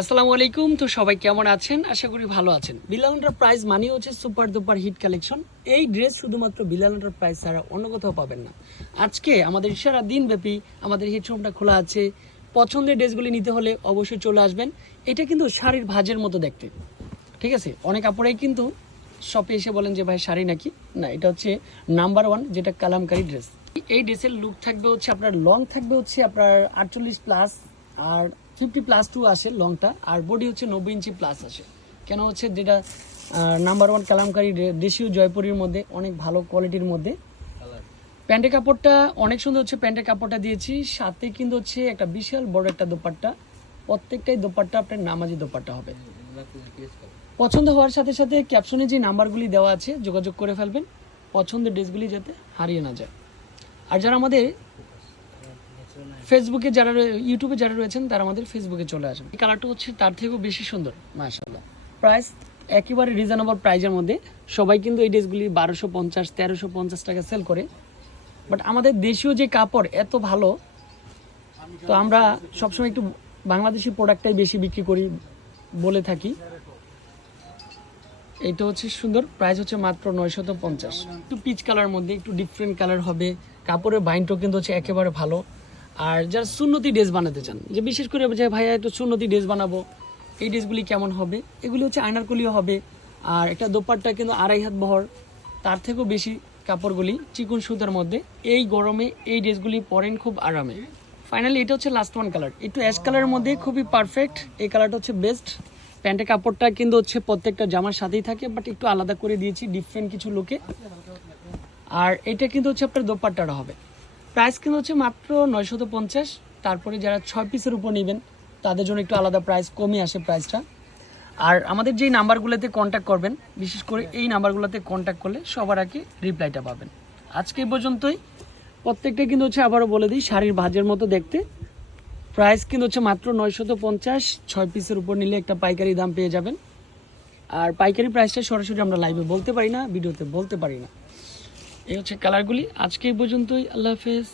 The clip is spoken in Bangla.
আসসালামু আলাইকুম। তো সবাই কেমন আছেন? আশা করি ভালো আছেন। বিলাল প্রাইস মানে হচ্ছে সুপার দুপার হিট কালেকশন এই ড্রেস শুধুমাত্র বিলাল প্রাইস ছাড়া অন্য কোথাও পাবেন না। আজকে আমাদের সারা দিন ব্যাপী আমাদের হিট শোরুমটা খোলা আছে। পছন্দের ড্রেসগুলি নিতে হলে অবশ্যই চলে আসবেন। এটা কিন্তু শাড়ির ভাজের মতো দেখতে। ঠিক আছে? অনেক আপুরাই কিন্তু শপে এসে বলেন যে, ভাই, শাড়ি নাকি? না, এটা হচ্ছে নাম্বার ওয়ান যেটা কালামকারি ড্রেস এই ড্রেসের লুক থাকবে হচ্ছে আপনার লং থাকবে হচ্ছে আপনার আটচল্লিশ প্লাস আর ফিফটি প্লাস টু আসে লংটা আর বডি হচ্ছে নব্বই ইঞ্চি প্লাস আসে। কেন হচ্ছে যেটা নাম্বার ওয়ান কালামকারি দেশীয় জয়পুরের মধ্যে, অনেক ভালো কোয়ালিটির মধ্যে। প্যান্টের কাপড়টা অনেক সুন্দর হচ্ছে, প্যান্টের কাপড়টা দিয়েছি। সাথে কিন্তু হচ্ছে একটা বিশাল বড় একটা দোপাট্টা। প্রত্যেকটাই দোপাট্টা আপনার নামাজি দোপাট্টা হবে। পছন্দ হওয়ার সাথে সাথে ক্যাপশনে যে নাম্বারগুলি দেওয়া আছে, যোগাযোগ করে ফেলবেন। পছন্দের ড্রেসগুলি যাতে হারিয়ে না যায়। আর যারা আমাদের ফেসবুকে যারা ইউটিউবে যারা রয়েছেন, তারা আমাদের ফেসবুকে চলে আসবেন এই কালারটা হচ্ছে তার থেকেও বেশি সুন্দর মাশাল্লাহ প্রাইস একেবারে রিজনেবল প্রাইজের মধ্যে। সবাই কিন্তু এই ড্রেসগুলি বারোশো পঞ্চাশ, তেরোশো পঞ্চাশ টাকা সেল করে। বাট আমাদের দেশীয় যে কাপড় এত ভালো, তো আমরা সবসময় একটু বাংলাদেশি প্রোডাক্টটাই বেশি বিক্রি করি বলে থাকি। এটা হচ্ছে সুন্দর প্রাইস হচ্ছে মাত্র নয়শত পঞ্চাশ। একটু পিচ কালার মধ্যে একটু ডিফারেন্ট কালার হবে। কাপড়ের বাইনটাও কিন্তু হচ্ছে একেবারে ভালো। আর যারা সুন্নতি ড্রেস বানাতে চান, যে বিশেষ করে যে ভাইয়া একটু সুন্নতি ড্রেস বানাবো, এই ড্রেসগুলি কেমন হবে? এগুলি হচ্ছে আয়নারকলিও হবে, আর একটা দোপাট্টা কিন্তু আড়াই হাত বহর, তার থেকেও বেশি কাপড়গুলি চিকন সুতার মধ্যে। এই গরমে এই ড্রেসগুলি পরেন খুব আরামে। ফাইনালি এটা হচ্ছে লাস্ট ওয়ান কালার একটু অ্যাশ কালারের মধ্যে খুবই পারফেক্ট এই কালারটা হচ্ছে বেস্ট প্যান্টের কাপড়টা কিন্তু হচ্ছে প্রত্যেকটা জামার সাথেই থাকে বাট একটু আলাদা করে দিয়েছি ডিফারেন্ট কিছু লোকে আর এটা কিন্তু হচ্ছে আপনার দোপাট্টাটা হবে। প্রাইস কিন্তু হচ্ছে মাত্র নয়শত পঞ্চাশ, তারপরে যারা ছয় পিসের উপর নেবেন, তাদের জন্য একটু আলাদা প্রাইস, কমই আসে প্রাইসটা। আর আমাদের যেই নাম্বারগুলোতে কন্ট্যাক্ট করবেন, বিশেষ করে এই নাম্বারগুলোতে কন্ট্যাক্ট করলে সবার আগে রিপ্লাইটা পাবেন। আজকে পর্যন্তই। প্রত্যেকটা কিন্তু হচ্ছে আবারও বলে দিই, শাড়ির ভাজের মতো দেখতে। প্রাইস কিন্তু হচ্ছে মাত্র নয়শত পঞ্চাশ, ছয় পিসের উপর নিলে একটা পাইকারি দাম পেয়ে যাবেন। আর পাইকারি প্রাইসটা সরাসরি আমরা লাইভে বলতে পারি না ভিডিওতে বলতে পারি না। এই হচ্ছে কালারগুলি আজকে পর্যন্তই আল্লাহ হাফেজ।